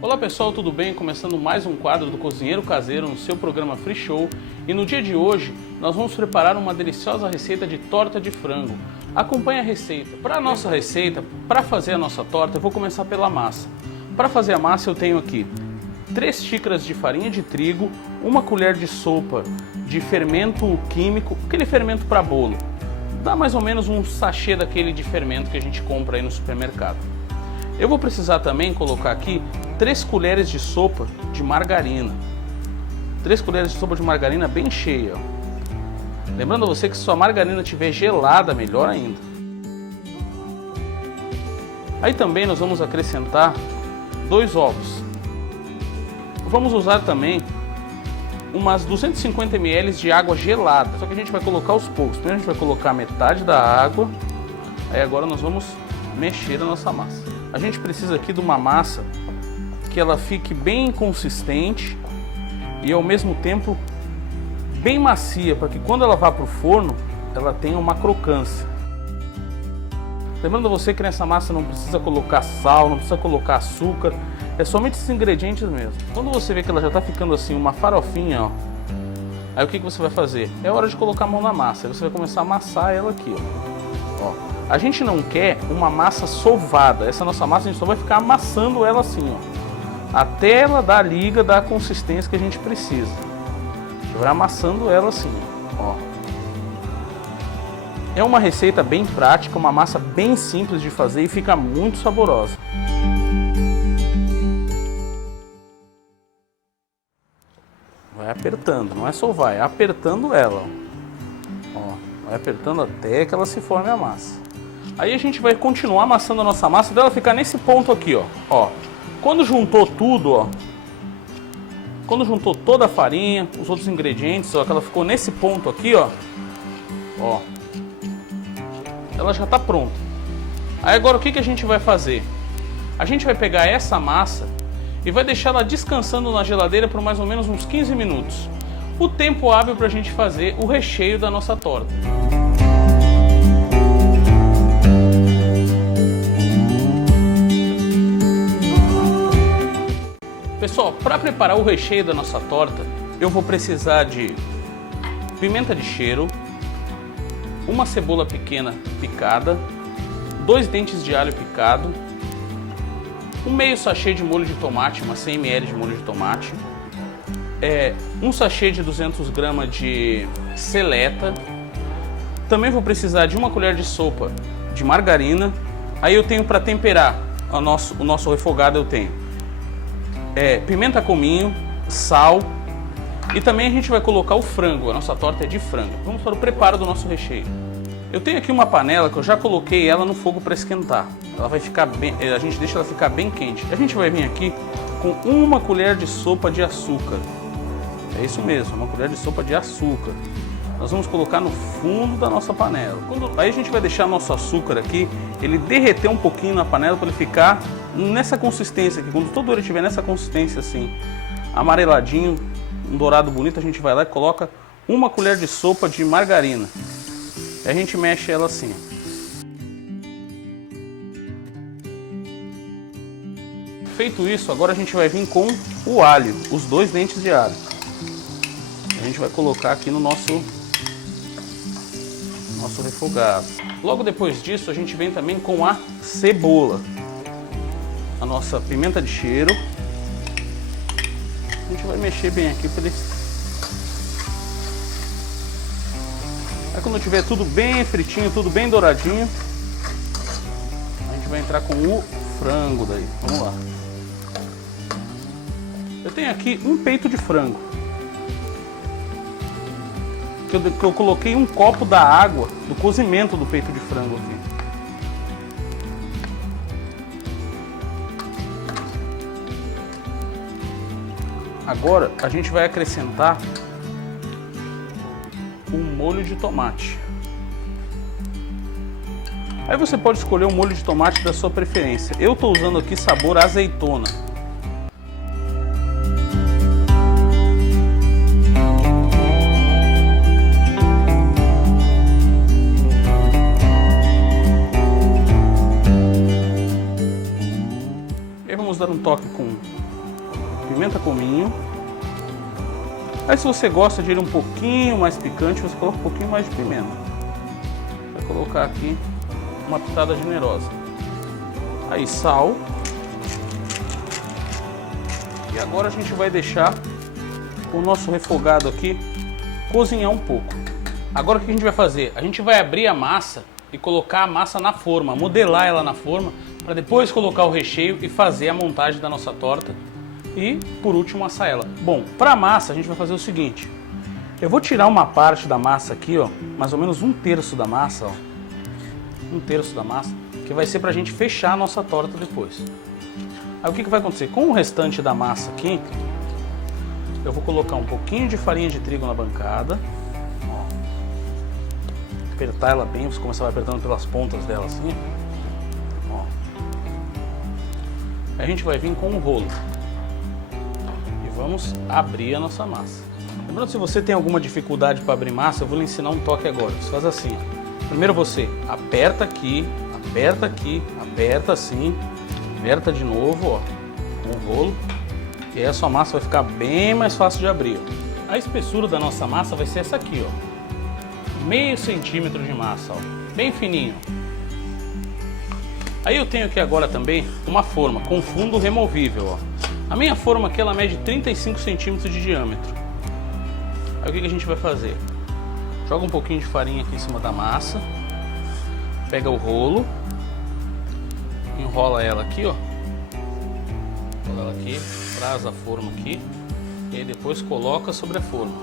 Olá pessoal, tudo bem? Começando mais um quadro do Cozinheiro Caseiro no seu programa Free Show. E no dia de hoje nós vamos preparar uma deliciosa receita de torta de frango. Acompanhe a receita. Para a nossa receita, para fazer a nossa torta, eu vou começar pela massa. Para fazer a massa eu tenho aqui 3 xícaras de farinha de trigo, 1 colher de sopa de fermento químico, aquele fermento para bolo. Dá mais ou menos um sachê daquele de fermento que a gente compra aí no supermercado. Eu vou precisar também colocar aqui 3 colheres de sopa de margarina. 3 colheres de sopa de margarina bem cheia. Lembrando a você que se sua margarina estiver gelada, melhor ainda. Aí também nós vamos acrescentar 2 ovos. Vamos usar também umas 250 ml de água gelada. Só que a gente vai colocar aos poucos. Primeiro a gente vai colocar metade da água. Aí agora nós vamos mexer a nossa massa. A gente precisa aqui de uma massa que ela fique bem consistente e ao mesmo tempo bem macia, para que quando ela vá para o forno ela tenha uma crocância. Lembrando a você que nessa massa não precisa colocar sal, não precisa colocar açúcar, é somente esses ingredientes mesmo. Quando você vê que ela já está ficando assim uma farofinha, ó, aí o que você vai fazer? É hora de colocar a mão na massa, aí você vai começar a amassar ela aqui, ó. A gente não quer uma massa sovada, essa nossa massa a gente só vai ficar amassando ela assim, ó, até ela dar a liga, dar a consistência que a gente precisa. A gente vai amassando ela assim, ó. É uma receita bem prática, uma massa bem simples de fazer e fica muito saborosa. Vai apertando, não é sovar, é apertando ela, ó. Vai apertando até que ela se forme a massa. Aí a gente vai continuar amassando a nossa massa, dela ficar nesse ponto aqui, ó. Quando juntou tudo, ó, quando juntou toda a farinha, os outros ingredientes, ó, que ela ficou nesse ponto aqui, ó, ela já está pronta. Aí agora o que a gente vai fazer? A gente vai pegar essa massa e vai deixar ela descansando na geladeira por mais ou menos uns 15 minutos. O tempo hábil para a gente fazer o recheio da nossa torta. Pessoal, para preparar o recheio da nossa torta, eu vou precisar de pimenta de cheiro, uma cebola pequena picada, 2 dentes de alho picado, um meio sachê de molho de tomate, umas 100 ml de molho de tomate, um sachê de 200 gramas de seleta. Também vou precisar de 1 colher de sopa de margarina. Aí eu tenho para temperar o nosso refogado, eu tenho pimenta cominho, sal e também a gente vai colocar o frango, a nossa torta é de frango. Vamos para o preparo do nosso recheio. Eu tenho aqui uma panela que eu já coloquei ela no fogo para esquentar. Ela vai ficar bem, a gente deixa ela ficar bem quente. A gente vai vir aqui com 1 colher de sopa de açúcar. É isso mesmo, 1 colher de sopa de açúcar. Nós vamos colocar no fundo da nossa panela. Aí a gente vai deixar nosso açúcar aqui, ele derreter um pouquinho na panela para ele ficar nessa consistência aqui. Quando todo ele estiver nessa consistência assim, amareladinho, um dourado bonito, a gente vai lá e coloca 1 colher de sopa de margarina. E a gente mexe ela assim. Feito isso, agora a gente vai vir com o alho, os 2 dentes de alho. A gente vai colocar aqui no nosso refogado. Logo depois disso, a gente vem também com a cebola, a nossa pimenta de cheiro. A gente vai mexer bem aqui para eles. Aí quando tiver tudo bem fritinho, tudo bem douradinho, a gente vai entrar com o frango daí. Vamos lá. Eu tenho aqui um peito de frango. Que eu coloquei 1 copo da água do cozimento do peito de frango aqui. Agora a gente vai acrescentar um molho de tomate. Aí você pode escolher um molho de tomate da sua preferência. Eu estou usando aqui sabor azeitona. vamos dar um toque com pimenta cominho. Aí se você gosta de ele um pouquinho mais picante, você coloca um pouquinho mais de pimenta. Vou colocar aqui uma pitada generosa. Aí sal. E agora a gente vai deixar o nosso refogado aqui cozinhar um pouco. Agora o que a gente vai fazer? A gente vai abrir a massa e colocar a massa na forma, modelar ela na forma, para depois colocar o recheio e fazer a montagem da nossa torta. E, por último, assar ela. Bom, para a massa a gente vai fazer o seguinte. Eu vou tirar uma parte da massa aqui, ó, mais ou menos 1/3 da massa, ó. 1/3 da massa, que vai ser para a gente fechar a nossa torta depois. Aí o que vai acontecer? Com o restante da massa aqui, eu vou colocar um pouquinho de farinha de trigo na bancada. Ó. Apertar ela bem, você começa a apertando pelas pontas dela assim. Ó. Aí a gente vai vir com um rolo. Vamos abrir a nossa massa. Lembrando, se você tem alguma dificuldade para abrir massa, eu vou lhe ensinar um toque agora. Você faz assim, ó. Primeiro você aperta aqui, aperta assim, aperta de novo, ó, com o rolo. E aí a sua massa vai ficar bem mais fácil de abrir, ó. A espessura da nossa massa vai ser essa aqui, ó. 0,5 centímetro de massa, ó. Bem fininho. Aí eu tenho aqui agora também uma forma com fundo removível, ó. A minha forma aqui, ela mede 35 centímetros de diâmetro. Aí o que a gente vai fazer? Joga um pouquinho de farinha aqui em cima da massa. Pega o rolo. Enrola ela aqui, ó. Enrola ela aqui, traz a forma aqui. E aí depois coloca sobre a forma.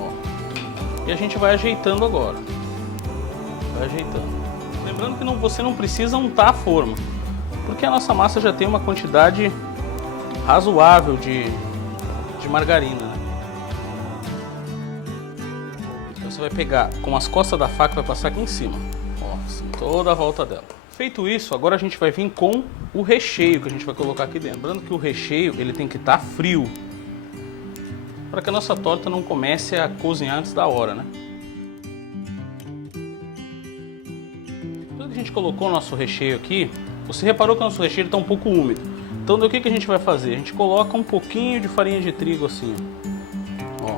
Ó. E a gente vai ajeitando agora. Vai ajeitando. Lembrando que você não precisa untar a forma, porque a nossa massa já tem uma quantidade razoável de margarina, né? Então você vai pegar com as costas da faca e vai passar aqui em cima, ó, assim, toda a volta dela. Feito isso, agora a gente vai vir com o recheio que a gente vai colocar aqui dentro. Lembrando que o recheio ele tem que estar frio, para que a nossa torta não comece a cozinhar antes da hora, né? Quando a gente colocou o nosso recheio aqui, você reparou que o nosso recheio está um pouco úmido. Então o que a gente vai fazer? A gente coloca um pouquinho de farinha de trigo assim, ó.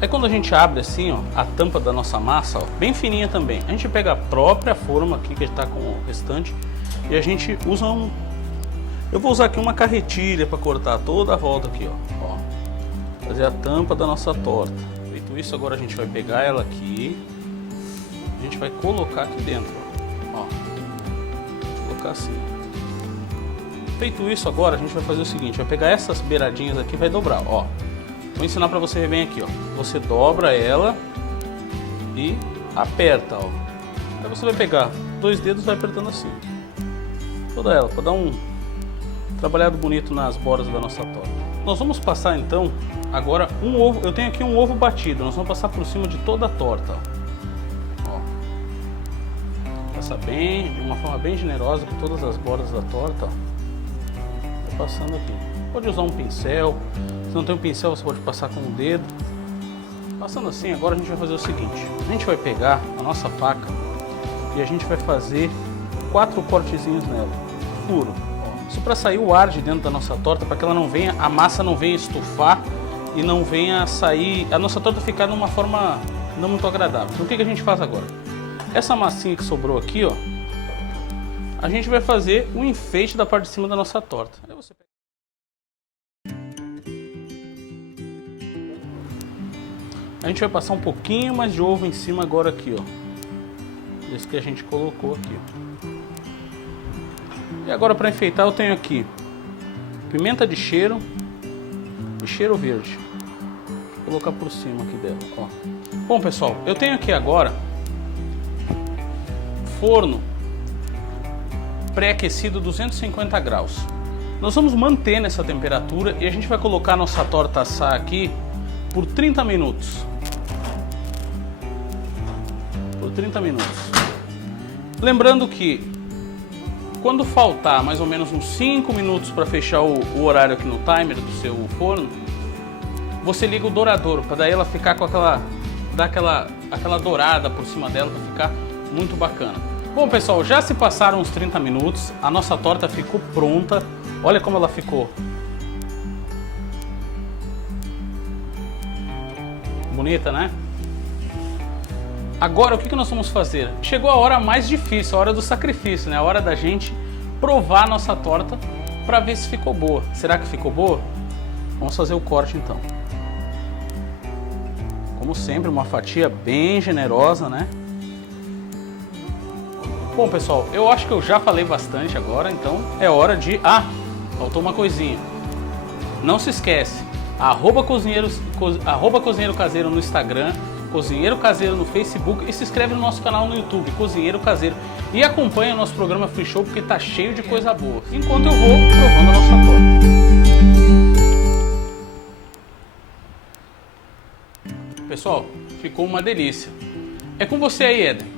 Aí quando a gente abre assim, ó, a tampa da nossa massa, ó, bem fininha também, a gente pega a própria forma aqui que está com o restante e a gente usa eu vou usar aqui uma carretilha para cortar toda a volta aqui, ó. Fazer a tampa da nossa torta. Feito isso, agora a gente vai pegar ela aqui, a gente vai colocar aqui dentro, ó. Colocar assim. Feito isso, agora a gente vai fazer o seguinte, vai pegar essas beiradinhas aqui e vai dobrar, ó. Vou ensinar para você ver bem aqui, ó. Você dobra ela e aperta, ó. Aí você vai pegar 2 dedos e vai apertando assim. Toda ela, para dar um trabalhado bonito nas bordas da nossa torta. Nós vamos passar então agora um ovo. Eu tenho aqui um ovo batido. Nós vamos passar por cima de toda a torta, ó. Passar bem, de uma forma bem generosa por todas as bordas da torta, ó. Passando aqui. Pode usar um pincel. Se não tem um pincel, você pode passar com o dedo. Passando assim, agora a gente vai fazer o seguinte. A gente vai pegar a nossa faca e a gente vai fazer 4 cortezinhos nela. Furo. Isso para sair o ar de dentro da nossa torta, para que ela não venha, a massa não venha estufar e não venha sair, a nossa torta ficar numa forma não muito agradável. Então o que a gente faz agora? Essa massinha que sobrou aqui, ó, a gente vai fazer um enfeite da parte de cima da nossa torta. Aí você pega... A gente vai passar um pouquinho mais de ovo em cima agora aqui, ó. Esse que a gente colocou aqui, ó. E agora para enfeitar eu tenho aqui pimenta de cheiro e cheiro verde. Vou colocar por cima aqui dela, ó. Bom pessoal, eu tenho aqui agora forno pré-aquecido 250 graus. Nós vamos manter nessa temperatura e a gente vai colocar nossa torta assar aqui por 30 minutos. Por 30 minutos. Lembrando que quando faltar mais ou menos uns 5 minutos para fechar o horário aqui no timer do seu forno, você liga o dourador para daí ela ficar com aquela dourada por cima dela, para ficar muito bacana. Bom, pessoal, já se passaram uns 30 minutos, a nossa torta ficou pronta. Olha como ela ficou. Bonita, né? Agora, o que nós vamos fazer? Chegou a hora mais difícil, a hora do sacrifício, né? A hora da gente provar a nossa torta para ver se ficou boa. Será que ficou boa? Vamos fazer o corte então. Como sempre, uma fatia bem generosa, né? Bom, pessoal, eu acho que eu já falei bastante agora, então é hora de... Ah, faltou uma coisinha. Não se esquece, @cozinheiro caseiro no Instagram, Cozinheiro Caseiro no Facebook e se inscreve no nosso canal no YouTube, Cozinheiro Caseiro. E acompanha o nosso programa Free Show porque tá cheio de coisa boa. Enquanto eu vou provando a nossa torta. Pessoal, ficou uma delícia. É com você aí, Éder.